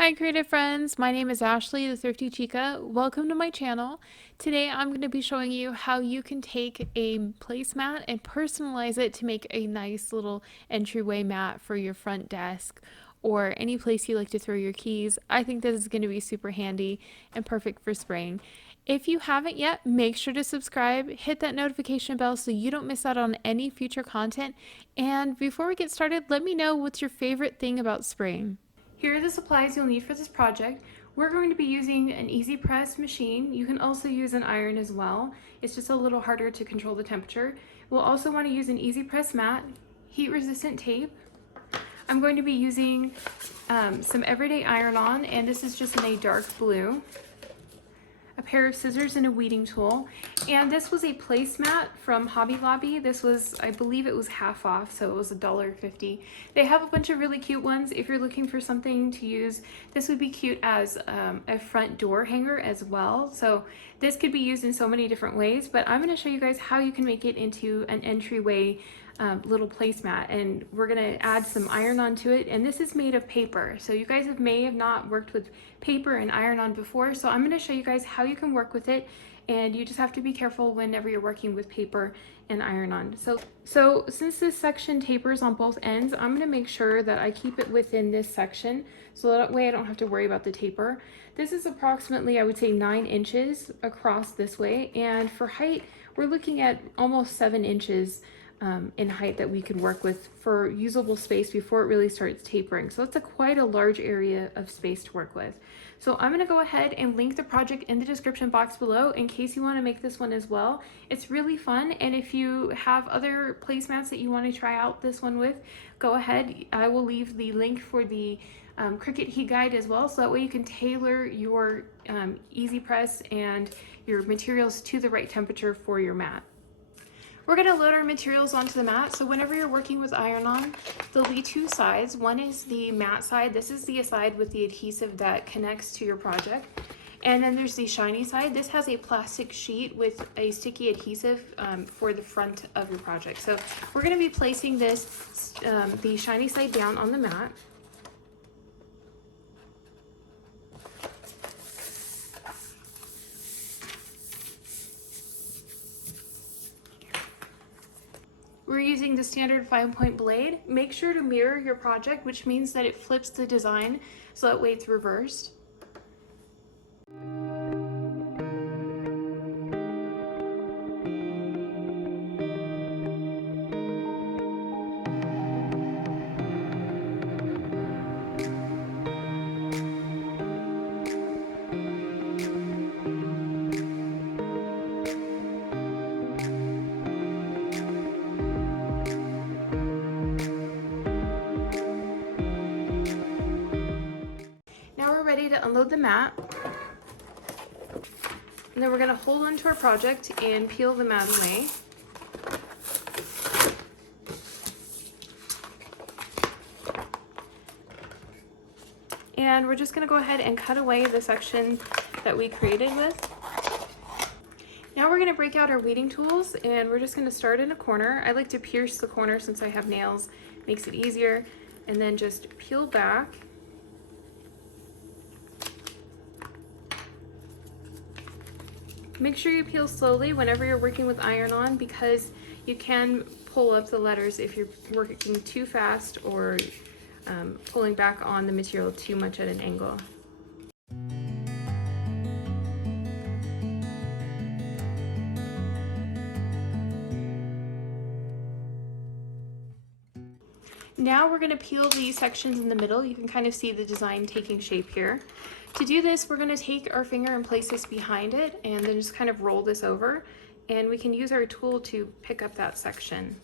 Hi creative friends, my name is Ashley, the Thrifty Chica. Welcome to my channel. Today I'm going to be showing you how you can take a placemat and personalize it to make a nice little entryway mat for your front desk or any place you like to throw your keys. I think this is going to be super handy and perfect for spring. If you haven't yet, make sure to subscribe, hit that notification bell so you don't miss out on any future content. And before we get started, let me know what's your favorite thing about spring. Here are the supplies you'll need for this project. We're going to be using an easy press machine. You can also use an iron as well. It's just a little harder to control the temperature. We'll also want to use an easy press mat, heat resistant tape. I'm going to be using some everyday iron-on, and this is just in a dark blue. A pair of scissors and a weeding tool. And this was a placemat from Hobby Lobby. This was, I believe it was half off, so it was $1.50. They have a bunch of really cute ones. If you're looking for something to use, this would be cute as a front door hanger as well. So this could be used in so many different ways, but I'm gonna show you guys how you can make it into an entryway little placemat, and we're gonna add some iron-on to it. And this is made of paper, so you guys may have not worked with paper and iron-on before, so I'm gonna show you guys how you can work with it, and you just have to be careful whenever you're working with paper and iron-on. So since this section tapers on both ends, I'm gonna make sure that I keep it within this section, so that way I don't have to worry about the taper. This is approximately, I would say, 9 inches across this way, and for height, we're looking at almost 7 inches in height that we could work with for usable space before it really starts tapering. So it's quite a large area of space to work with. So I'm going to go ahead and link the project in the description box below in case you want to make this one as well. It's really fun, and if you have other placemats that you want to try out this one with, go ahead. I will leave the link for the Cricut heat guide as well, so that way you can tailor your easy press and your materials to the right temperature for your mat. We're going to load our materials onto the mat. So whenever you're working with iron-on, there'll be 2 sides. One is the matte side. This is the side with the adhesive that connects to your project. And then there's the shiny side. This has a plastic sheet with a sticky adhesive for the front of your project. So we're going to be placing this, the shiny side down on the mat. We're using the standard 5-point blade. Make sure to mirror your project, which means that it flips the design so that way it's reversed. Now we're ready to unload the mat. And then we're going to hold onto our project and peel the mat away. And we're just going to go ahead and cut away the section that we created with. Now we're going to break out our weeding tools, and we're just going to start in a corner. I like to pierce the corner since I have nails, makes it easier, and then just peel back. Make sure you peel slowly whenever you're working with iron-on, because you can pull up the letters if you're working too fast or pulling back on the material too much at an angle. Now we're going to peel the sections in the middle. You can kind of see the design taking shape here. To do this, we're going to take our finger and place this behind it, and then just kind of roll this over, and we can use our tool to pick up that section.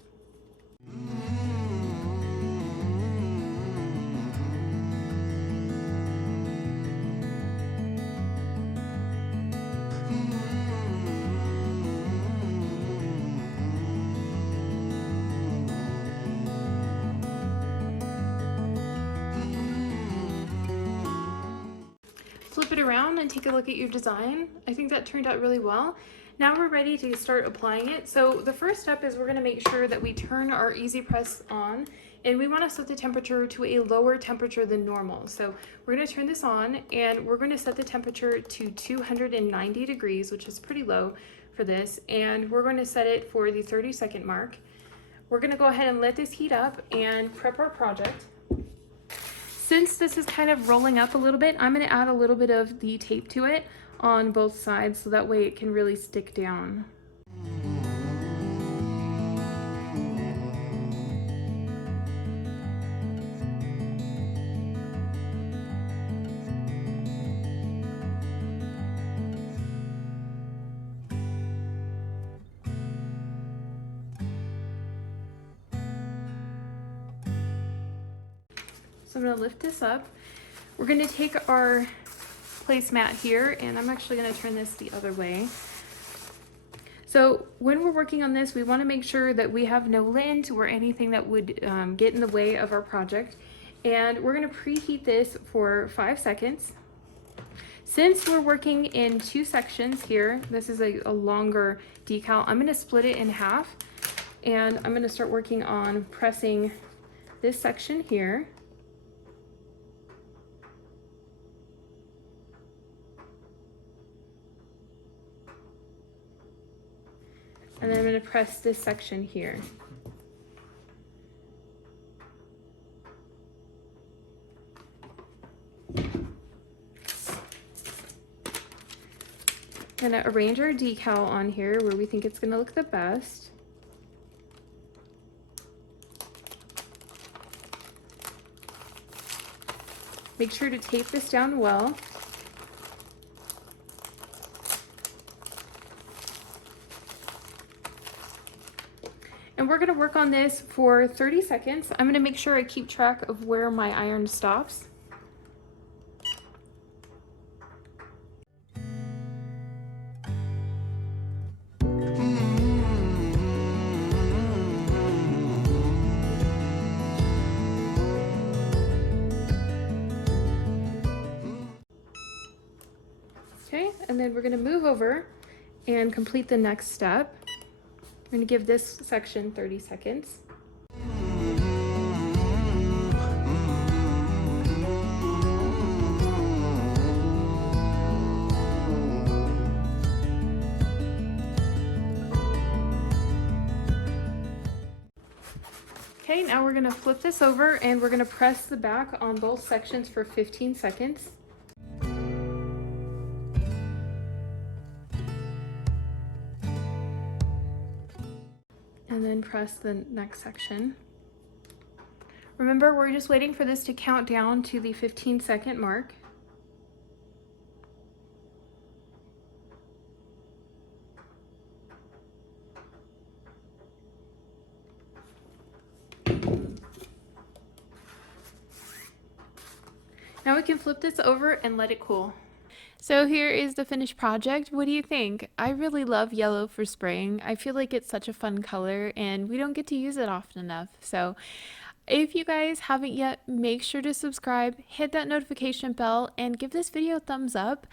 Flip it around and take a look at your design. I think that turned out really well. Now we're ready to start applying it. So the first step is we're going to make sure that we turn our easy press on and we want to set the temperature to a lower temperature than normal. So we're going to turn this on, and we're going to set the temperature to 290 degrees, which is pretty low for this, and we're going to set it for the 30-second mark. We're going to go ahead and let this heat up and prep our project. Since this is kind of rolling up a little bit, I'm going to add a little bit of the tape to it on both sides so that way it can really stick down. So I'm going to lift this up. We're going to take our placemat here, and I'm actually going to turn this the other way. So when we're working on this, we want to make sure that we have no lint or anything that would get in the way of our project. And we're going to preheat this for 5 seconds. Since we're working in 2 sections here, this is a longer decal, I'm going to split it in half, and I'm going to start working on pressing this section here. And then I'm going to press this section here. I'm going to arrange our decal on here where we think it's going to look the best. Make sure to tape this down well. And we're going to work on this for 30 seconds. I'm going to make sure I keep track of where my iron stops. Okay, and then we're going to move over and complete the next step. We're going to give this section 30 seconds. Okay, now we're going to flip this over and we're going to press the back on both sections for 15 seconds. And then press the next section. Remember, we're just waiting for this to count down to the 15-second mark. Now we can flip this over and let it cool. So here is the finished project. What do you think? I really love yellow for spraying. I feel like it's such a fun color and we don't get to use it often enough. So if you guys haven't yet, make sure to subscribe, hit that notification bell, and give this video a thumbs up.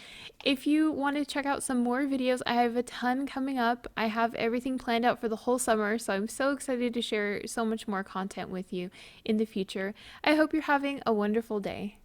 If you want to check out some more videos, I have a ton coming up. I have everything planned out for the whole summer, so I'm so excited to share so much more content with you in the future. I hope you're having a wonderful day.